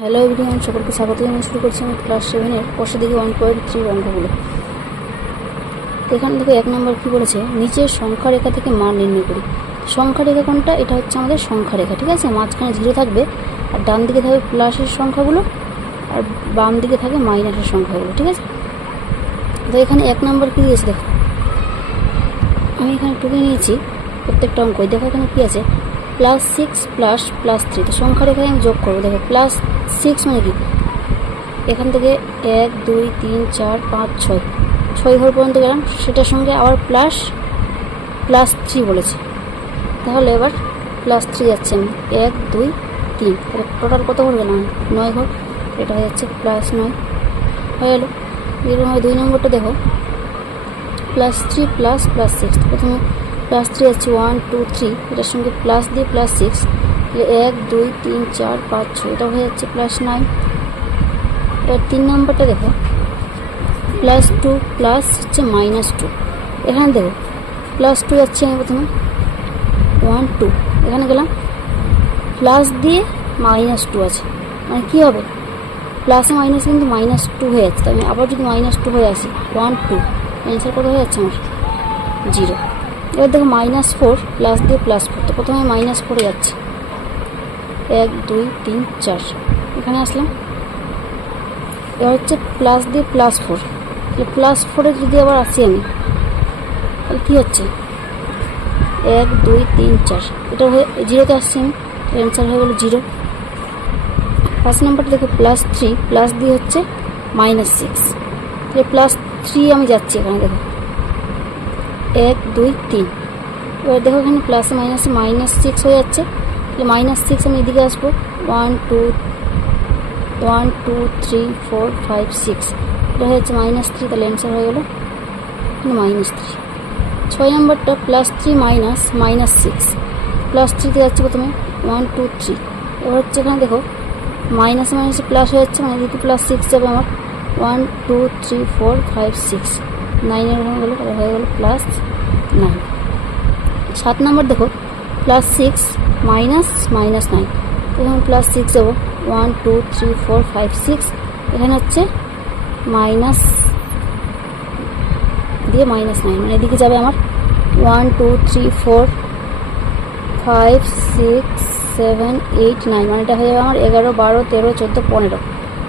Hello everyone, সকলকে স্বাগত জানিয়ে শুরু করছি আমি ক্লাস 7-এর পাশে দিকে 1.3 অঙ্কগুলো। এখান থেকে 1 নম্বর কী বলেছে, নিচের সংখ্যা রেখা থেকে মান নির্ণয় করি। সংখ্যা রেখা কোনটা? এটা হচ্ছে আমাদের সংখ্যা রেখা, ঠিক আছে। মাঝখানে 0 থাকবে, আর ডান দিকে থাকবে প্লাসের সংখ্যাগুলো, আর বাম দিকে থাকবে মাইনাসের সংখ্যাগুলো, ঠিক আছে। তো এখানে 1 নম্বর কী দিয়েছে দেখো, আমি এখানে টুকে নিয়েছি প্রত্যেকটা অঙ্ক। দেখো এখানে কী আছে, +6 ++3। তো সংখ্যা রেখায় আমি যোগ করবো। দেখো +6 মানে কি, এখান থেকে 1 2 3 4 5 6 ঘর পর্যন্ত গেলাম, সেটার সঙ্গে আবার +3 বলেছে। তাহলে এবার +3 যাচ্ছে আমি 1 2 3, তাহলে টোটাল কত ঘর গেলাম? 9 ঘর। এটা হয়ে যাচ্ছে +9 হয়ে গেলো। এরকম 2 নম্বরটা দেখো, +3 ++6। প্রথমে +3 যাচ্ছে 1 2 3, এটার সঙ্গে প্লাস দিয়ে +6, 1 2 3 4 5 6, এটা হয়ে যাচ্ছে +9। এবার 3 নম্বরটা দেখো, +2 প্লাস হচ্ছে -2। এখানে দেখো +2 যাচ্ছে, আমি প্রথমে 1 2, এখানে গেলাম প্লাস দিয়ে -2 আছে, মানে কী হবে, প্লাসে মাইনাস কিন্তু -2 হয়ে যাচ্ছে। তো আমি আবার যদি -2 হয়ে আসি, 1 2, অ্যান্সার কত হয়ে যাচ্ছে আমার? 0। এবার দেখো -4 প্লাস দিয়ে +4, তো প্রথমে -4 যাচ্ছে, 1 2 3 4, এখানে আসলাম। এবার হচ্ছে প্লাস দিয়ে +4, তাহলে +4-এ যদি আবার আসি আমি, তাহলে কী হচ্ছে, 1 2 3 4, এটা হয়ে 0-তে আসছি আমি, অ্যান্সার হয়ে গেলো 0। 5 নম্বরটা দেখো, +3 প্লাস দিয়ে হচ্ছে -6, তাহলে +3 আমি যাচ্ছি এখানে, দেখো 1 2 3। এবার দেখো এখানে প্লাসে মাইনাসে -6 হয়ে যাচ্ছে, তাহলে -6 আমি এদিকে আসবো, 1 2 3 4 5 6, এটা হয়ে যাচ্ছে -3, তাহলে অ্যান্সার হয়ে গেলো -3। 6 নম্বরটা +3 -6, +3-তে যাচ্ছে প্রথমে 1 2 3, এবার হচ্ছে এখানে দেখো মাইনাসে মাইনাসে প্লাস হয়ে যাচ্ছে, মানে এদিকে +6 যাবে আমার, 1 2 3 4 5 6, 9-এর ওখানে গেলো, তাহলে হয়ে গেলো +9। 7 নম্বর দেখো, +6 -9, এখানে +6 যাবো, 1 2 3 4 5 6, এখানে হচ্ছে মাইনাস দিয়ে -9, মানে এদিকে যাবে আমার 1 2 3 4 5 6 7 8 9, মানে এটা হয়ে যাবে আমার 11 12 13 14 15,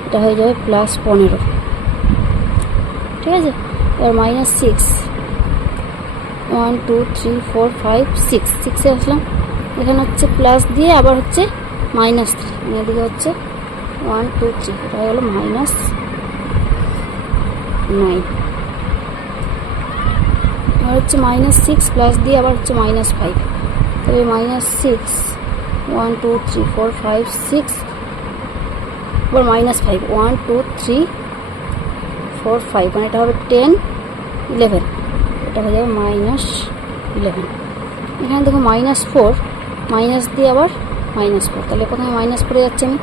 এটা হয়ে যাবে +15, ঠিক আছে। এবার -6, 1 2 3 4 5 6, 6-এ আসলাম, এখানে হচ্ছে প্লাস দিয়ে আবার হচ্ছে -3, মানে এদিকে হচ্ছে 1 2 3, এটা হয়ে গেলো -9। আর হচ্ছে -6 প্লাস দিয়ে আবার হচ্ছে -5, তবে -6 1 2 3 4 5 6, আবার -5 1 2 3 4 5, মানে এটা হবে 10 11, এটা হয়ে যাবে -11। এখানে দেখো -4 মাইনাস দিয়ে আবার -4, তাহলে প্রথমে -4-এ যাচ্ছে আমি,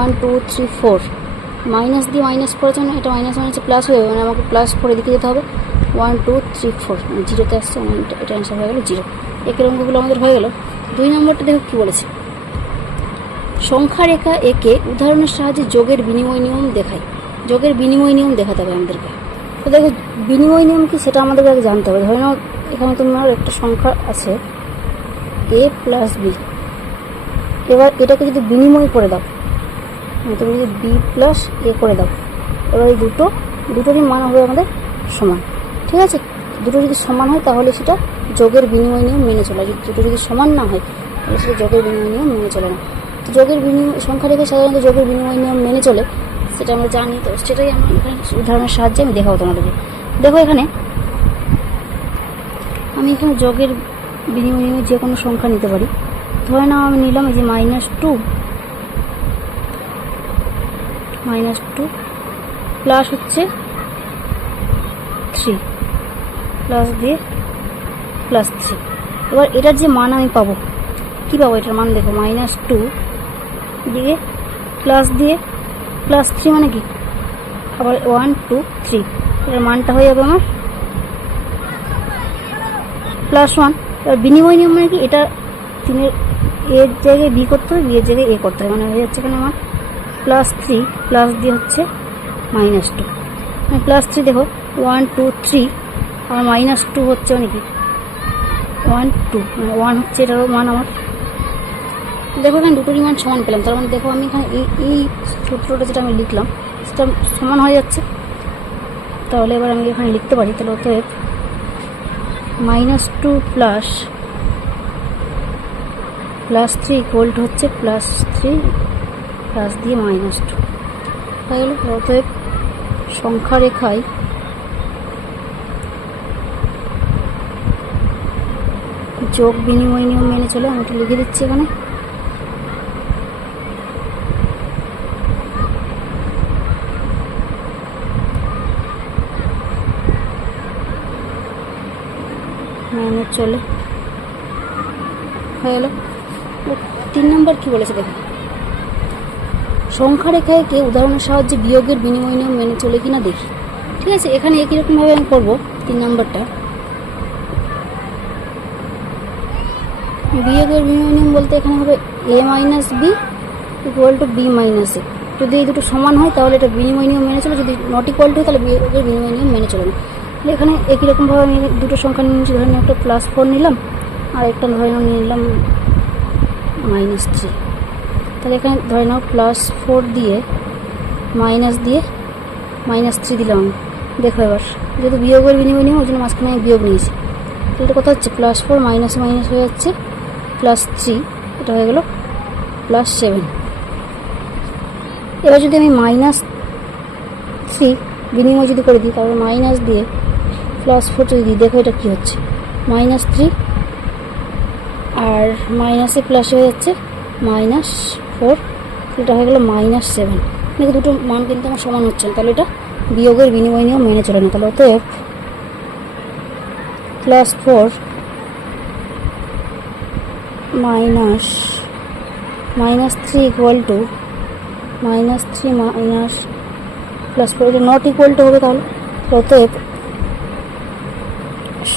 1 2 3 4, মাইনাস দিয়ে মাইনাস করেছে, মানে এটা মাইনাস প্লাস হয়ে যাবে, মানে আমাকে +4 এদিকে যেতে হবে, 1 2 3 4, মানে 0-তে আসছে, মানে এটা অ্যান্সার হয়ে গেলো 0। একের অঙ্কগুলো আমাদের হয়ে গেল। 2 নম্বরটা দেখো কী বলেছে, সংখ্যা রেখা একে উদাহরণের সাহায্যে যোগের বিনিময় নিয়ম দেখায়। যোগের বিনিময় নিয়ম দেখাতে হবে আমাদেরকে। তো দেখো বিনিময় নিয়ম কি, সেটা আমাদেরকে আগে জানতে হবে। ধরে নাও এখানে তোমার একটা সংখ্যা আছে a + b, এবার এটাকে যদি বিনিময় করে দাও, তুমি যদি b + a করে দাও, এবার এই দুটোরই মান হবে আমাদের সমান, ঠিক আছে। দুটো যদি সমান হয় তাহলে সেটা যোগের বিনিময় নিয়ম মেনে চলে, দুটো যদি সমান না হয় তাহলে সেটা যোগের বিনিময় নিয়ম মেনে চলে না। তো যোগের বিনিময়, সংখ্যা রেখে সাধারণত যোগের বিনিময় নিয়ম মেনে চলে, সেটা আমরা জানি। তো সেটাই আমরা এখানে উদাহরণের সাহায্যে আমি দেখাবো তোমাদেরকে। দেখো এখানে আমি এখানে যোগের বিনিময় নিয়মে যে কোনো সংখ্যা নিতে পারি। ধরে নাও আমি নিলাম এই যে -2 প্লাস হচ্ছে 3 প্লাস দিয়ে +3। এবার এটার যে মান আমি পাবো, কী পাবো, এটার মান দেখো, -2 দিয়ে প্লাস দিয়ে +3, মানে কি, আবার 1 2 3, এটার মানটা হয়ে যাবে আমার +1। এবার বিনিময় নিয়ম মানে কি, এটা 3-এর এর জায়গায় বি করতে হবে, বি এর জায়গায় এ করতে হবে, মানে হয়ে যাচ্ছে এখানে আমার +3 প্লাস দিয়ে হচ্ছে -2, +3 দেখো 1 2 3 আর -2 হচ্ছে মানে কি 1 2, মানে 1 হচ্ছে এটারও মান আমার। দেখো এখানে দুটোরই মান সমান পেলাম, তার মানে দেখো আমি এখানে এই সূত্রটা যেটা আমি লিখলাম সেটা সমান হয়ে যাচ্ছে। তাহলে এবার আমি এখানে লিখতে পারি, তাহলে অতএব -2 +3 ইকুয়াল টু হচ্ছে +3 প্লাস দিয়ে -2 হয়ে গেল। অতএব সংখ্যা রেখায় যোগ বিনিময় নিয়ম মেনে চলে। আমি একটু লিখে দিচ্ছি এখানে। মেনে চলে হয়ে গেল। 3 নম্বর কি বলেছে দেখো, সংখ্যা রেখায় কে উদাহরণের সাহায্যে বিয়োগের বিনিময় নিয়ম মেনে চলে কিনা দেখি। ঠিক আছে, এখানে একই রকমভাবে আমি করবো 3 নম্বরটা। বিয়োগের বিনিময় নিয়ম বলতে এখানে হবে a - b equal to b - a। যদি এই দুটো সমান হয় তাহলে এটা বিনিময় নিয়ম মেনে চলে, যদি নট ইকুয়াল টু হয় তাহলে বিয়োগের বিনিময় নিয়ম মেনে চলে না। তাহলে এখানে একই রকমভাবে আমি দুটো সংখ্যা নিয়ে নিচ্ছি। ধরে নিয়ে একটা +4 নিলাম আর একটা ধরে নিয়ে নিলাম -3। তাহলে এখানে ধরে নাও +4 দিয়ে -3 দিলাম আমি। দেখো এবার যেহেতু বিয়োগের বিনিময় নিয়ম ওই জন্য মাঝখানে আমি বিয়োগ নিয়েছি। তাহলে এটা কথা হচ্ছে +4 মাইনাস হয়ে যাচ্ছে +3, এটা হয়ে গেল +7। এবার যদি আমি -3 বিনিময় যদি করে দিই তাহলে মাইনাস দিয়ে +4 যদি দিই, দেখো এটা কী হচ্ছে -3 আর মাইনাসে প্লাসে হয়ে যাচ্ছে -4, এটা হয়ে গেল -7। দেখো দুটো মান কিন্তু আমার সমান হচ্ছে না, তাহলে এটা বিয়োগের বিনিময় নিয়ম মেনে চলে না। তাহলে অতএব +4 -3 ইকুয়াল টু -3 +4, এটা নট ইকুয়াল টু হবে। তাহলে অতএব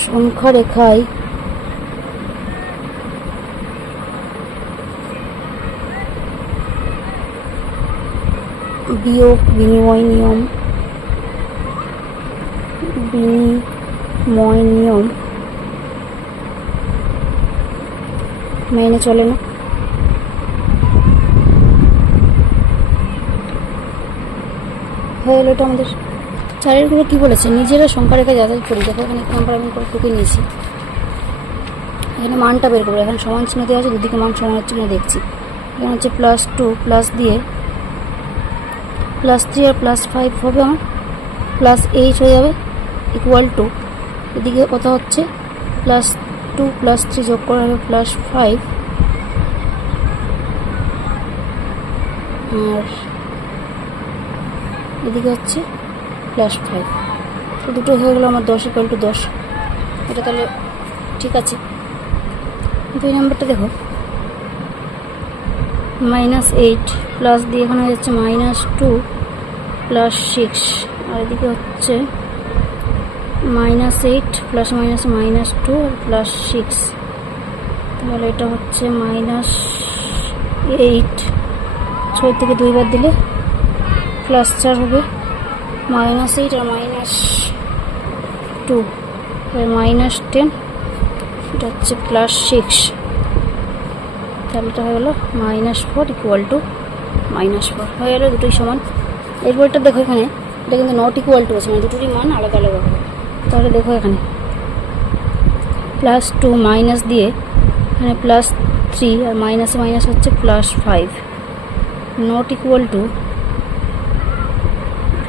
সংখ্যা রেখায় বিয়োগ বিনিময় নিয়ম মেনে চলে না। হয়ে গেল এটা আমাদের। 4 গুলো কি বলেছে, নিজেরা সংখ্যা রেখা যাচাই করি। দেখো এখানে নাম্বার আমি করে টুকে নিয়েছি, এখানে মানটা বের করবো। এখানে সমান চিহ্ন দেওয়া আছে, দুদিকে মান সমান হচ্ছে কিনা দেখছি। এখানে হচ্ছে +2 প্লাস দিয়ে +3 আর +5 হবে আমার +8 হয়ে যাবে ইকুয়াল টু, এদিকে কথা হচ্ছে +2 +3 যোগ করা হবে +5 আর এদিকে হচ্ছে +5। তো দুটো হয়ে গেলো আমার 10 ইকুয়াল টু 10। এটা তাহলে ঠিক আছে। 2 নম্বরটা দেখো -8 প্লাস দিয়ে এখানে হয়ে যাচ্ছে -2 +6 আর এদিকে হচ্ছে -8 প্লাস মাইনাসে -2 আর +6। তাহলে এটা হচ্ছে -8, 6 থেকে 2 বার দিলে +4 হবে, -8 আর -2 -10, এটা হচ্ছে +6। তাহলে এটা হয়ে গেলো -4 ইকুয়াল টু -4 হয়ে গেলো, দুটোই সমান। এরপরটা দেখো এখানে এটা কিন্তু নট ইকুয়াল টু আছে, মানে দুটোরই মান আলাদা আলাদা হবে। তাহলে দেখো এখানে +2 মাইনাস দিয়ে এখানে +3 আর মাইনাসে মাইনাস হচ্ছে +5 নট ইকুয়াল টু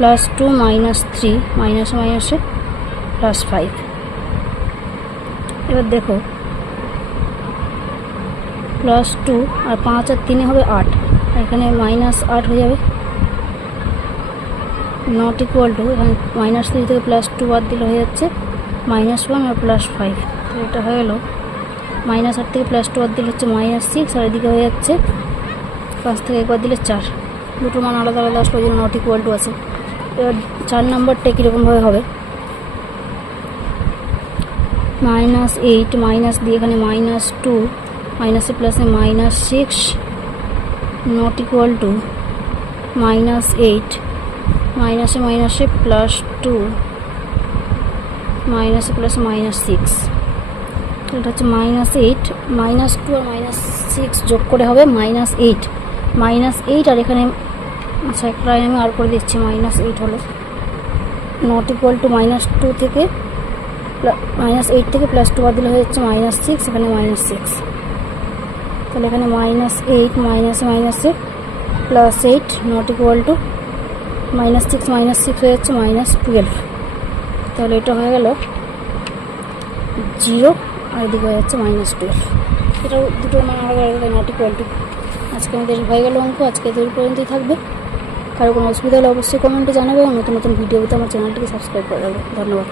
+2 -3 মাইনাসে মাইনাসে +5। এবার দেখো +2 আর 5 আর 3 হবে 8, এখানে -8 হয়ে যাবে নট ইকুয়াল টু, এখানে -3 থেকে +2 বাদ দিলে হয়ে যাচ্ছে -1 আর +5। তো এটা হয়ে গেল -8 থেকে +2 বাদ দিলে হচ্ছে -6 আর এদিকে হয়ে যাচ্ছে 5 থেকে একবার দিলে 4। দুটো মান আলাদা আলাদা আসলে ওই জন্য নট ইকুয়াল টু আছে। এবার 4 নম্বরটা কীরকমভাবে হবে, -8 মাইনাস দিয়ে এখানে -2 মাইনাসে প্লাসে -6 নট ইকুয়াল টু -8, মাইনাসে মাইনাসে +2, মাইনাসে প্লাসে -6, এটা হচ্ছে -8, -2 আর -6 যোগ করে হবে -8, -8 আর এখানে আচ্ছা একটা লাইন আমি আর করে দিচ্ছি, -8 হলো নট ইকুয়াল টু -2 থেকে -8 থেকে +2 বাদ দিলে হয়ে যাচ্ছে -6, এখানে -6, তাহলে এখানে -8 মাইনাসে মাইনাসে +8 নট ইকুয়াল টু -6 হয়ে যাচ্ছে -12, তাহলে এটা হয়ে গেল 0 আর এদিকে হয়ে যাচ্ছে -12, এটা দুটোর মান আলাদা আলাদা নট ইকুয়াল টু। আজকে আমাদের হয়ে গেল অঙ্ক, আজকে এই পর্যন্তই থাকবে। কারো কোনো অসুবিধা হলে অবশ্যই কমেন্টে জানাবে এবং নতুন নতুন ভিডিও পেতে আমার চ্যানেলটিকে সাবস্ক্রাইব করে রাখবে। ধন্যবাদ।